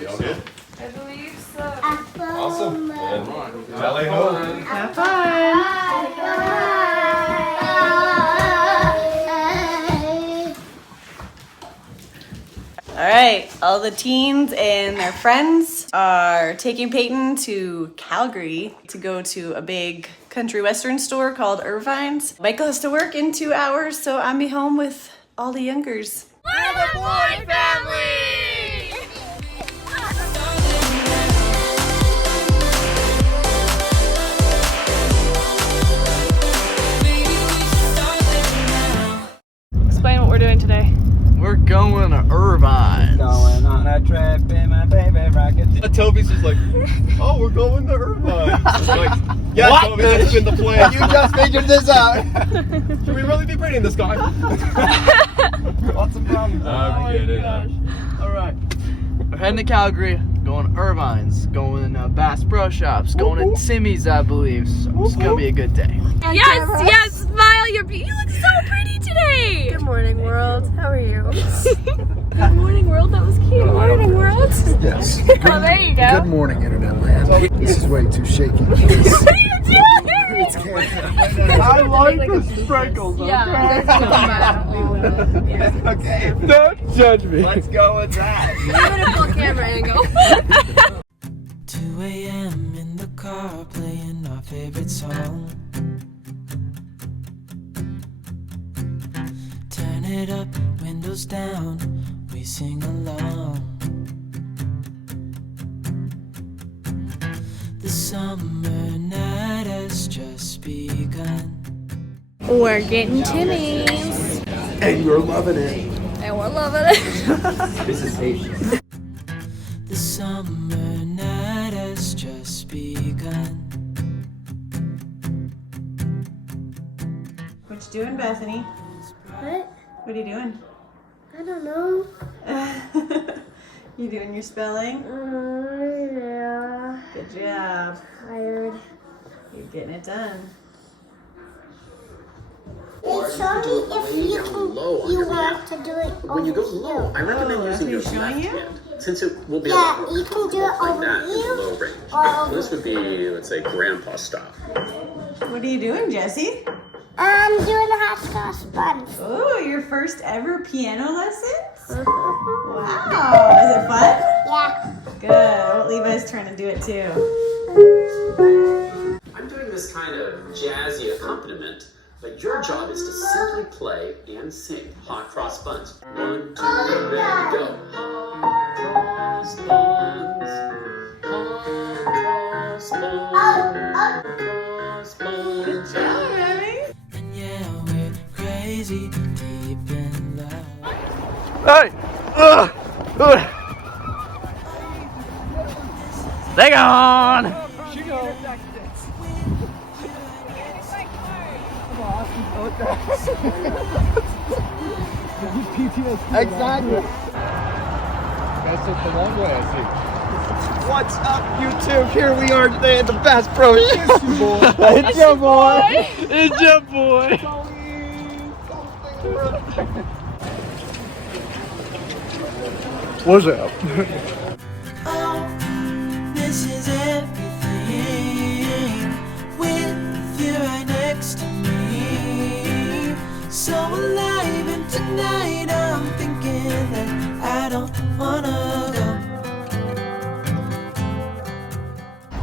Y'all good? I believe so. Awesome. Tally ho. Have fun. All right, all the teens and their friends are taking Peyton to Calgary to go to a big country western store called Irvines. Michael has to work in 2 hours, so I'm be home with all the youngers. We're the boy family! Explain what we're doing today. We're going to Irvines. Going on a trip in my favorite rocket. Toby's just like, oh, we're going to Irvine. Like, yeah, What? Toby, that's been the plan. You just figured this out. Should we really be painting this guy? What's the problem? We get it. All right. We're heading to Calgary, going to Irvines, going to Bass Pro Shops, going to Timmy's, I believe. So it's going to be a good day. Yes, yes, smile, you look so pretty today! Good morning, world. How are you? Good morning, world, that was cute. Good morning, world. Yes. Oh, there you go. Good morning, Internet land. This is way too shaky. What are you doing? It's candy. I like the sprinkles. Yeah, that's Okay, don't judge me. Let's go with that. I'm in a full camera angle. 2 a.m. in the car playing our favorite song. Turn it up, windows down, we sing along. The summer night has just begun. We're getting Timmy's. And you're loving it. And we're loving it. This is Asian. The summer night has just begun. What you doing, Bethany? What? What are you doing? I don't know. You doing your spelling? Yeah. Good job. Tired. You're getting it done. They show me if you want to do it When you go low, I recommend Oh, using your that's what left he's showing hand, since it will be a Yeah, lot more you can do it comfortable over like that in here low range. or over This would be, let's say, grandpa style. What are you doing, Jesse? I'm doing the hopscotch sponge. Oh, your first ever piano lessons? Wow, is it fun? Yeah. Good. Well, Levi's trying to do it too. I'm doing this kind of jazzy accompaniment, but your job is to simply play and sing hot cross buns. 1, 2, ready, go. Hot cross buns. Hot cross buns. Cross buns. Good job, Remy. And yeah, we're crazy deep in love. Hey! They gone! Exactly. Guys took the long way, I see. What's up, YouTube? Here we are today at the Bass Pro Shops. It's your boy! It's your boy! What's up? Oh, this is everything with you right next to me. So alive, and tonight I'm thinking that I don't wanna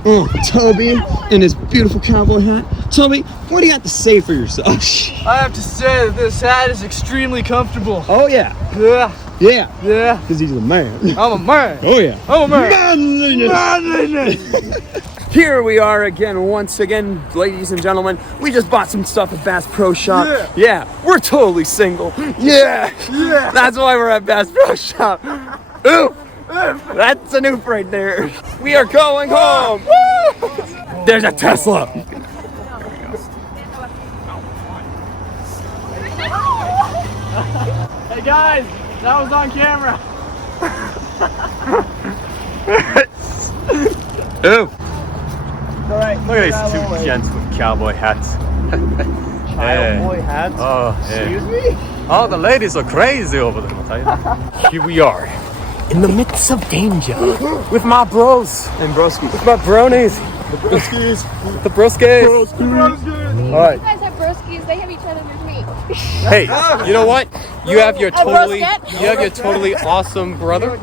go. Toby in his beautiful cowboy hat. Toby, what do you have to say for yourself? I have to say that this hat is extremely comfortable. Oh yeah, Yeah, yeah, yeah. because he's a man. I'm a man. Oh yeah. I'm a man. Manliness. Here we are again, once again, ladies and gentlemen. We just bought some stuff at Bass Pro Shop. Yeah, we're totally single. Yeah, yeah. That's why we're at Bass Pro Shop. Ooh, that's an oof right there. We are going home. Woo! There's a Tesla. Hey guys, that was on camera. Ooh. All right, Look at these two gents with cowboy hats. cowboy hats. Oh, yeah. Excuse me? Oh, the ladies are crazy over there, I'll tell you. Here we are in the midst of danger with my bros and broskies. With my bronies. The broskies. The broskies. All right. You guys have broskies. They have each other with me. Hey, you know what? You have your totally awesome brother.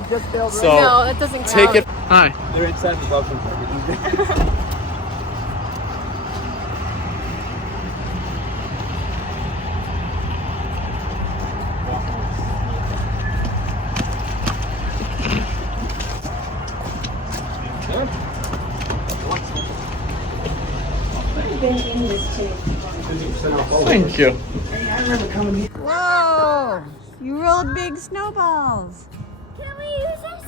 So No, that doesn't count. take it. Hi. They're inside the welcome package. Thank you. Whoa! You rolled big snowballs. Can we use this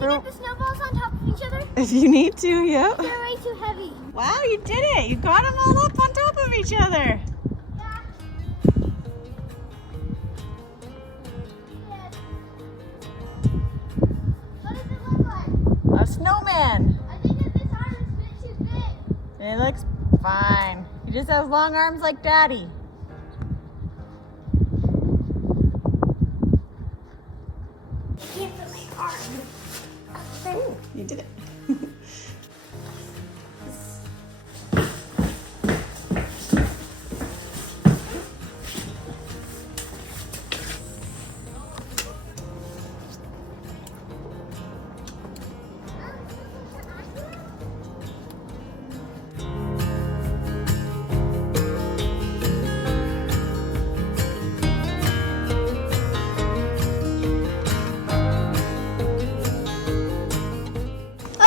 to get the snowballs on top of each other? If you need to, yeah. They're way too heavy. Wow, you did it! You got them all up on top of each other. Yeah. Yes. What does it look like? A snowman. I think that this arm is a bit too big. It looks fine. He just has long arms like Daddy. I can't put my arm. Oh, you did it.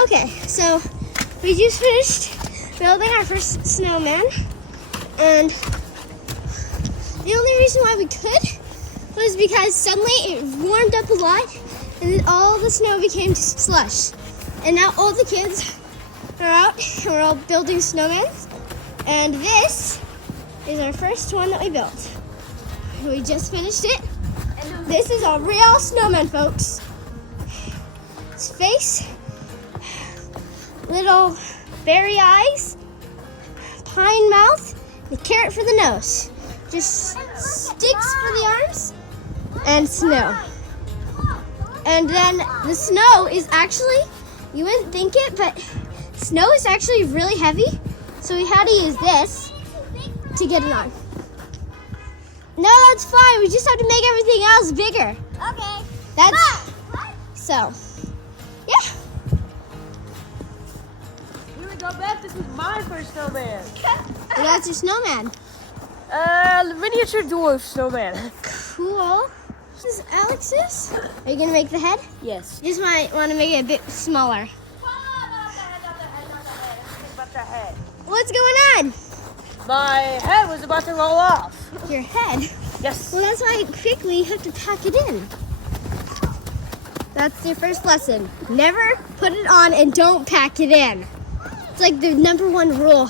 Okay, so we just finished building our first snowman, and the only reason why we could was because suddenly it warmed up a lot and then all the snow became slush. And now all the kids are out and we're all building snowmen, and this is our first one that we built. We just finished it. This is a real snowman, folks. His face, little berry eyes, pine mouth, and a carrot for the nose. Just sticks for the arms, and snow. And then the snow is actually, you wouldn't think it, but snow is actually really heavy, so we had to use this to get it on. No, that's fine. We just have to make everything else bigger. Okay. That's so. Yeah. Here we go, Beth. This was my first snowman. And that's your snowman. Miniature dwarf snowman. Cool. This is Alex's. Are you gonna make the head? Yes. You just might want to make it a bit smaller. What's going on? My head was about to roll off. Your head? Yes. Well, that's why quickly you have to pack it in. That's your first lesson. Never put it on and don't pack it in. It's like the #1 rule.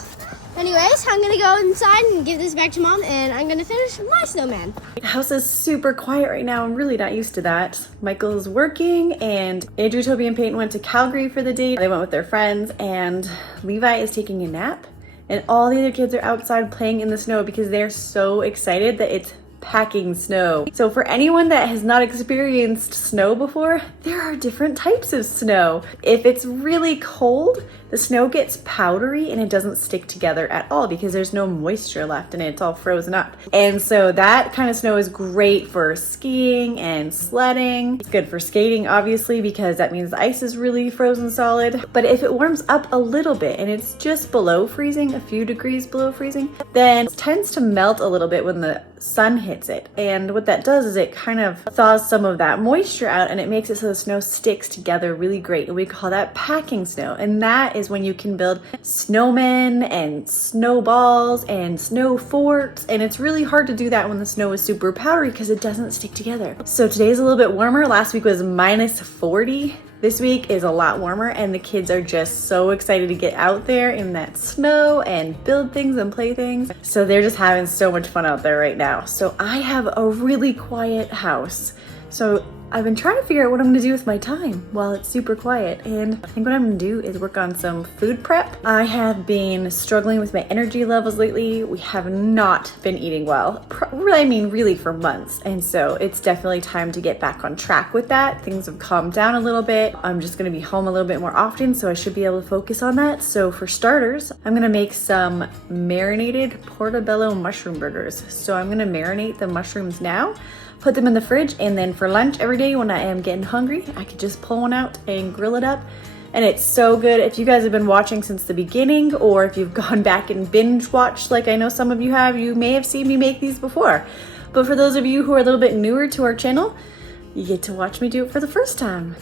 Anyways, I'm gonna go inside and give this back to Mom, and I'm gonna finish my snowman. The house is super quiet right now. I'm really not used to that. Michael's working, and Adri, Toby, and Peyton went to Calgary for the day. They went with their friends, and Levi is taking a nap, and all the other kids are outside playing in the snow because they're so excited that it's packing snow. So for anyone that has not experienced snow before, there are different types of snow. If it's really cold, the snow gets powdery and it doesn't stick together at all because there's no moisture left in it. It's all frozen up. And so that kind of snow is great for skiing and sledding. It's good for skating, obviously, because that means the ice is really frozen solid. But if it warms up a little bit and it's just below freezing, a few degrees below freezing, then it tends to melt a little bit when the sun hits it. And what that does is it kind of thaws some of that moisture out, and it makes it so the snow sticks together really great. And we call that packing snow. And that is when you can build snowmen and snowballs and snow forts. And it's really hard to do that when the snow is super powdery because it doesn't stick together. So today's a little bit warmer. Last week was -40. This week is a lot warmer, and the kids are just so excited to get out there in that snow and build things and play things. So they're just having so much fun out there right now. So I have a really quiet house. So I've been trying to figure out what I'm gonna do with my time while it's super quiet. And I think what I'm gonna do is work on some food prep. I have been struggling with my energy levels lately. We have not been eating well. I mean, really for months. And so it's definitely time to get back on track with that. Things have calmed down a little bit. I'm just gonna be home a little bit more often, so I should be able to focus on that. So for starters, I'm gonna make some marinated portobello mushroom burgers. So I'm gonna marinate the mushrooms now, put them in the fridge, and then for lunch every day when I am getting hungry, I could just pull one out and grill it up. And it's so good. If you guys have been watching since the beginning, or if you've gone back and binge watched like I know some of you have, you may have seen me make these before. But for those of you who are a little bit newer to our channel, you get to watch me do it for the first time.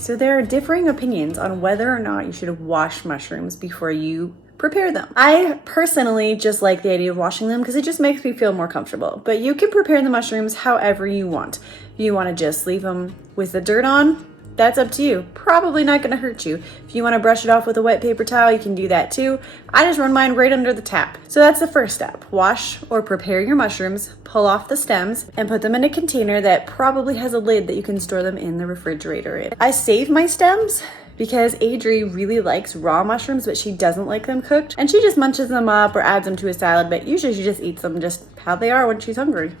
So there are differing opinions on whether or not you should wash mushrooms before you prepare them. I personally just like the idea of washing them because it just makes me feel more comfortable. But you can prepare the mushrooms however you want. If you want to just leave them with the dirt on, that's up to you. Probably not going to hurt you. If you want to brush it off with a wet paper towel, you can do that too. I just run mine right under the tap. So that's the first step. Wash or prepare your mushrooms, pull off the stems, and put them in a container that probably has a lid that you can store them in the refrigerator in. I save my stems because Adri really likes raw mushrooms, but she doesn't like them cooked. And she just munches them up or adds them to a salad, but usually she just eats them just how they are when she's hungry.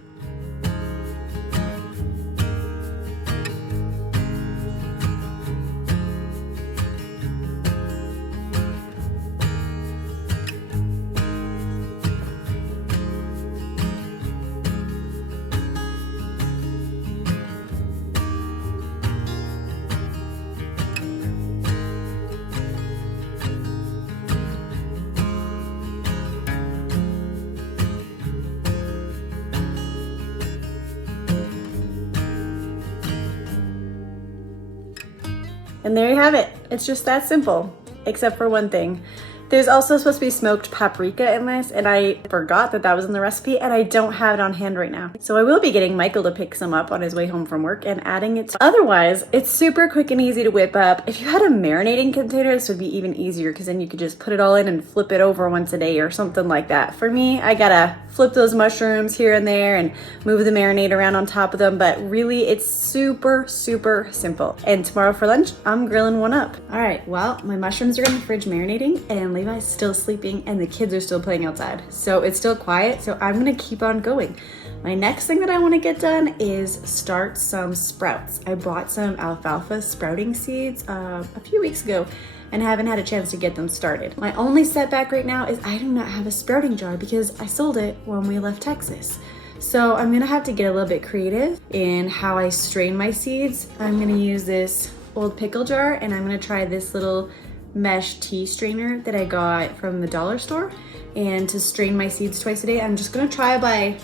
And there you have it. It's just that simple, except for one thing. There's also supposed to be smoked paprika in this, and I forgot that that was in the recipe, and I don't have it on hand right now. So I will be getting Michael to pick some up on his way home from work and adding it. Otherwise, it's super quick and easy to whip up. If you had a marinating container, this would be even easier because then you could just put it all in and flip it over once a day or something like that. For me, I gotta flip those mushrooms here and there and move the marinade around on top of them, but really it's super, super simple. And tomorrow for lunch, I'm grilling one up. All right, well, my mushrooms are in the fridge marinating, and Levi's still sleeping and the kids are still playing outside. So it's still quiet, so I'm gonna keep on going. My next thing that I wanna get done is start some sprouts. I bought some alfalfa sprouting seeds a few weeks ago and haven't had a chance to get them started. My only setback right now is I do not have a sprouting jar because I sold it when we left Texas. So I'm gonna have to get a little bit creative in how I strain my seeds. I'm gonna use this old pickle jar, and I'm gonna try this little mesh tea strainer that I got from the dollar store. And to strain my seeds twice a day, I'm just gonna try by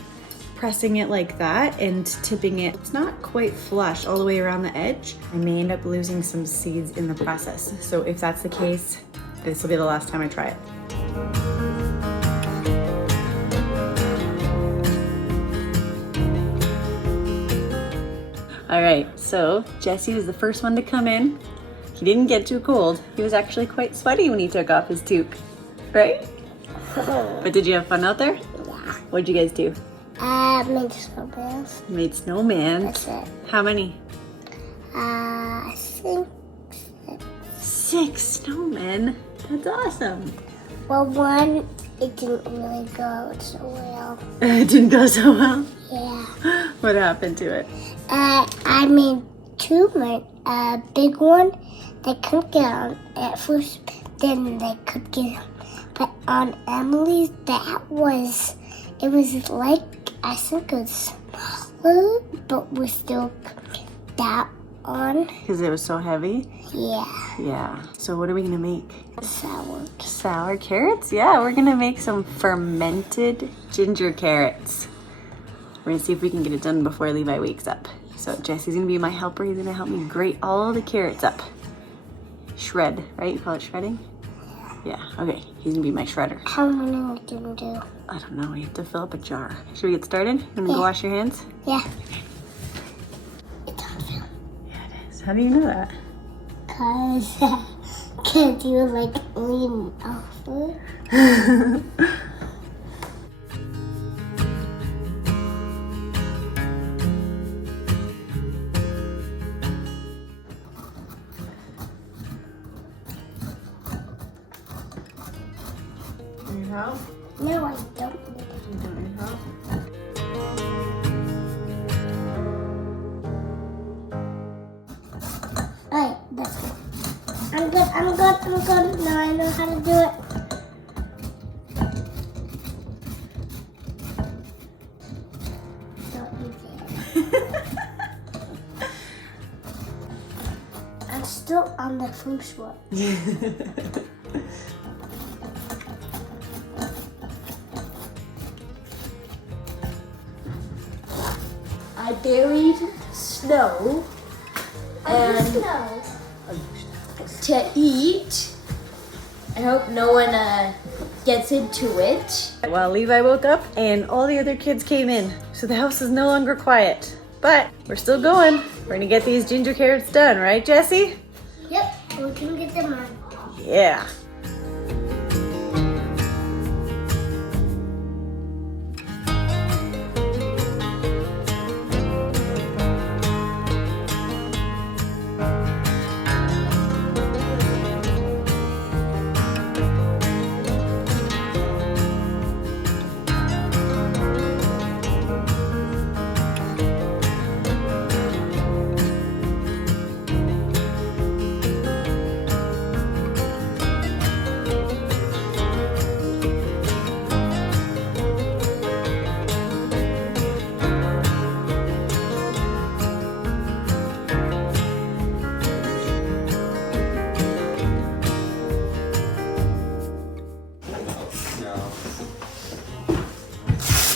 pressing it like that and tipping it. It's not quite flush all the way around the edge. I may end up losing some seeds in the process. So if that's the case, this will be the last time I try it. All right, so Jesse was the first one to come in. He didn't get too cold. He was actually quite sweaty when he took off his toque, right? But did you have fun out there? Yeah. What'd you guys do? Made snowmen. Made snowman. That's it. How many? I think 6 snowmen. That's awesome. well, one it didn't really go so well. It didn't go so well? Yeah. What happened to it? I made 2, a big one they couldn't get on at first, then they could get on. But on Emily's, it was like, I think it was smaller, but we still put that on. Because it was so heavy? Yeah. Yeah. So what are we gonna make? Sour. Sour carrots? Yeah, we're gonna make some fermented ginger carrots. We're gonna see if we can get it done before Levi wakes up. So Jesse's gonna be my helper. He's gonna help me grate all the carrots up. shred, right? You call it shredding? Yeah, okay. He's gonna be my shredder. How many are we gonna do? I don't know, you have to fill up a jar. Should we get started? You wanna go wash your hands? Yeah. It's on film. Yeah, it is. How do you know that? Cause can't you like lean off? Help? No, I don't. You don't need help? Alright, that's good. I'm good. Now I know how to do it. Don't use it. I'm still on the feng shui. I buried snow and to eat. I hope no one gets into it. Well, Levi woke up and all the other kids came in, so the house is no longer quiet. But we're still going. We're gonna get these ginger carrots done, right, Jesse? Yep, we can get them on. Yeah.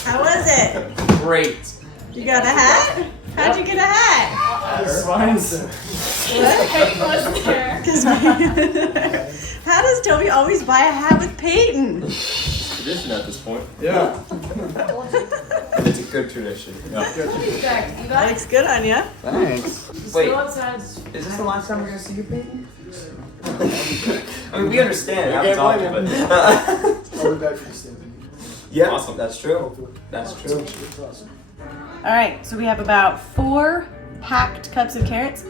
How was it? Great. You got a hat? How'd you get a hat? Irvines. Peyton wasn't there. How does Toby always buy a hat with Peyton? Tradition at this point. Yeah. It's a good tradition. That looks good on you. Thanks. Wait, is this the last time we're gonna see you, Peyton? I mean, we understand. I can't Haven't blame talked, him. but I'll be back for Sledding. yeah, Awesome. that's true. That's true. All right, so we have about 4 packed cups of carrots,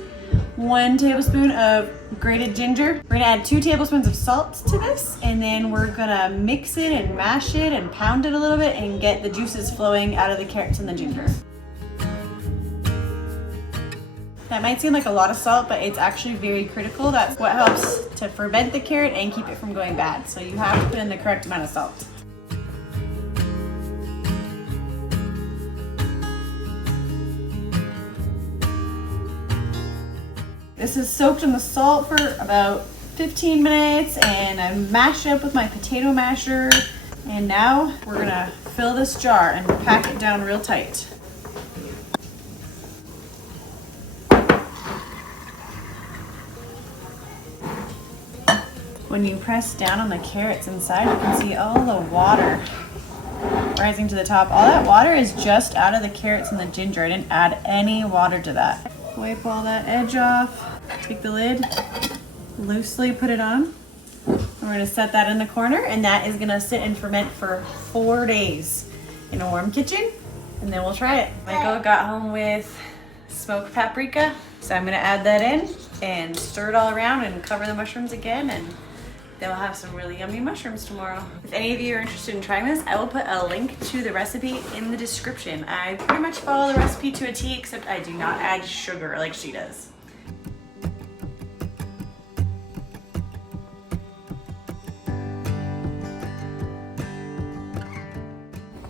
1 tablespoon of grated ginger. We're gonna add 2 tablespoons of salt to this, and then we're gonna mix it and mash it and pound it a little bit and get the juices flowing out of the carrots and the ginger. That might seem like a lot of salt, but it's actually very critical. That's what helps to ferment the carrot and keep it from going bad. So you have to put in the correct amount of salt. This is soaked in the salt for about 15 minutes, and I mashed it up with my potato masher. And now we're gonna fill this jar and pack it down real tight. When you press down on the carrots inside, you can see all the water rising to the top. All that water is just out of the carrots and the ginger. I didn't add any water to that. Wipe all that edge off. Take the lid, loosely put it on. We're gonna set that in the corner, and that is gonna sit and ferment for 4 days in a warm kitchen, and then we'll try it. Michael got home with smoked paprika, so I'm gonna add that in and stir it all around and cover the mushrooms again, and then we'll have some really yummy mushrooms tomorrow. If any of you are interested in trying this, I will put a link to the recipe in the description. I pretty much follow the recipe to a T, except I do not add sugar like she does.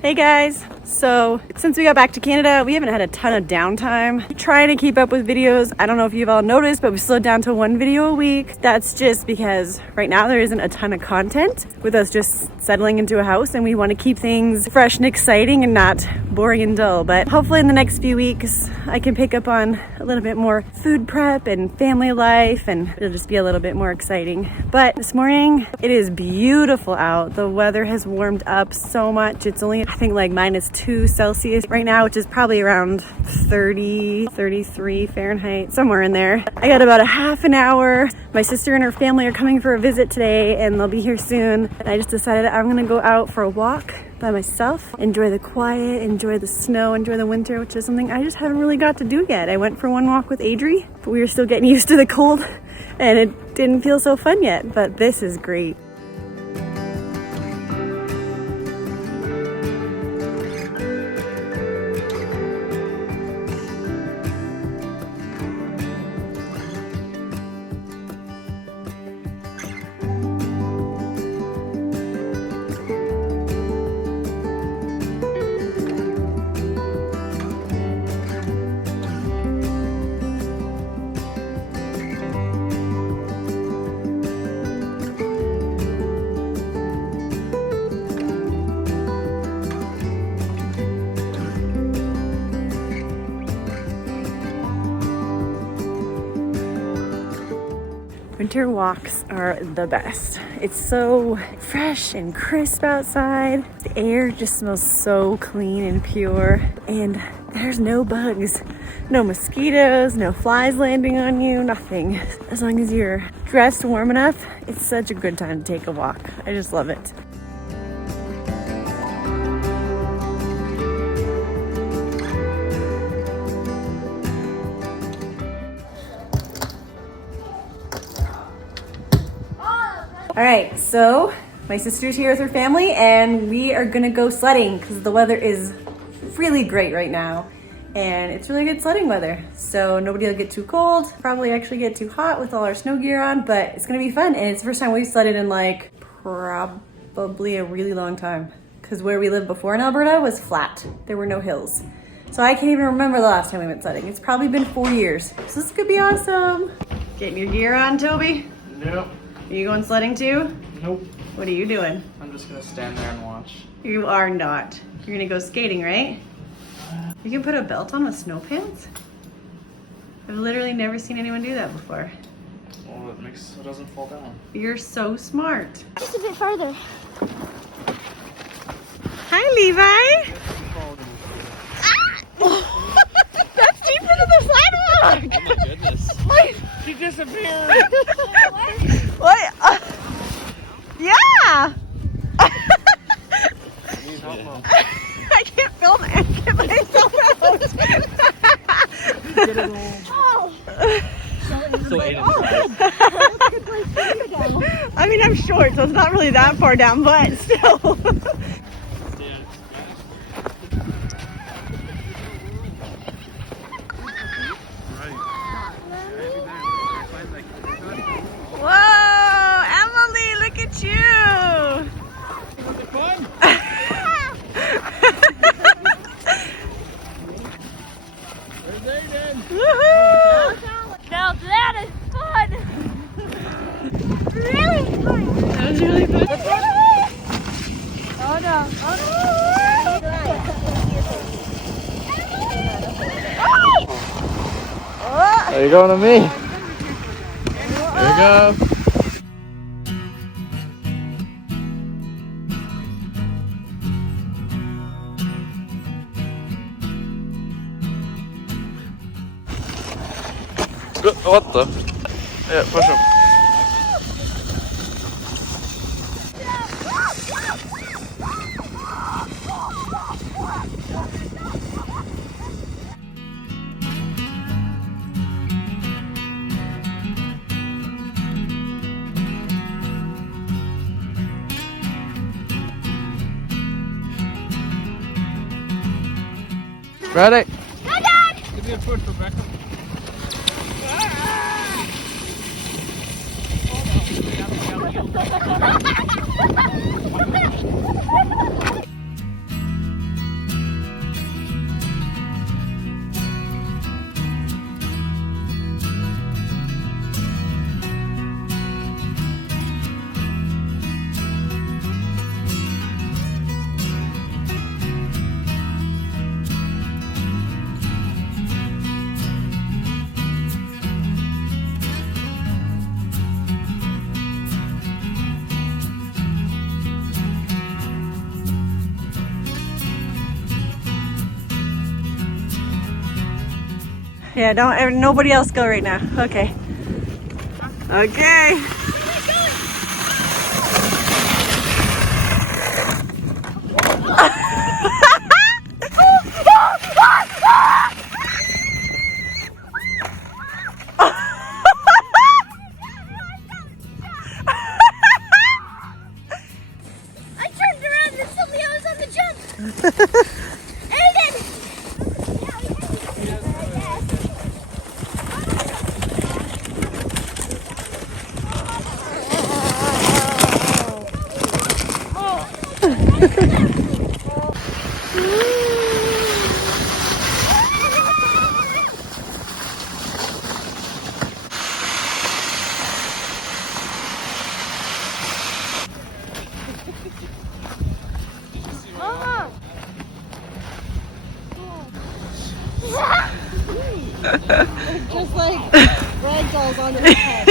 Hey guys, so since we got back to Canada, we haven't had a ton of downtime. Trying to keep up with videos. I don't know if you've all noticed, but we slowed down to 1 video a week. That's just because right now there isn't a ton of content with us just settling into a house, and we want to keep things fresh and exciting and not boring and dull, but hopefully in the next few weeks I can pick up on a little bit more food prep and family life, and it'll just be a little bit more exciting. But this morning it is beautiful out. The weather has warmed up so much. It's only, I think, like -2 Celsius right now, which is probably around 30, 33 Fahrenheit, somewhere in there. I got about a half an hour. My sister and her family are coming for a visit today and they'll be here soon. And I just decided I'm gonna go out for a walk by myself, enjoy the quiet, enjoy the snow, enjoy the winter, which is something I just haven't really got to do yet. I went for one walk with Adri, but we were still getting used to the cold and it didn't feel so fun yet, but this is great. Winter walks are the best. It's so fresh and crisp outside. The air just smells so clean and pure, and there's no bugs, no mosquitoes, no flies landing on you, nothing. As long as you're dressed warm enough, it's such a good time to take a walk. I just love it. All right, so my sister's here with her family and we are gonna go sledding because the weather is really great right now and it's really good sledding weather. So nobody will get too cold, probably actually get too hot with all our snow gear on, but it's gonna be fun. And it's the first time we've sledded in like probably a really long time, because where we lived before in Alberta was flat. There were no hills. So I can't even remember the last time we went sledding. It's probably been 4 years. So this could be awesome. Getting your gear on, Toby? Nope. Are you going sledding too? Nope. What are you doing? I'm just gonna stand there and watch. You are not. You're gonna go skating, right? You can put a belt on with snow pants? I've literally never seen anyone do that before. Well, it makes so it doesn't fall down. You're so smart. Just a bit farther. Hi, Levi. That's deeper than the sidewalk. Oh my goodness. Wait. She disappeared. What? Yeah. I can't film it. I can't get myself out. Oh. So Aiden I mean, I'm short, so it's not really that far down, but still. Whoa, Emily, look at you. Was it fun? There's Aiden. Woohoo! Now that is fun. Really fun. That was really fun. Oh no. There you go to me. There you go. What the? Yeah, push him. Ready? Give me a push, Rebecca. Yeah, don't, nobody else go right now. Okay. Okay. I turned around and suddenly I was on the jump. And then Just like ragdolls on his head.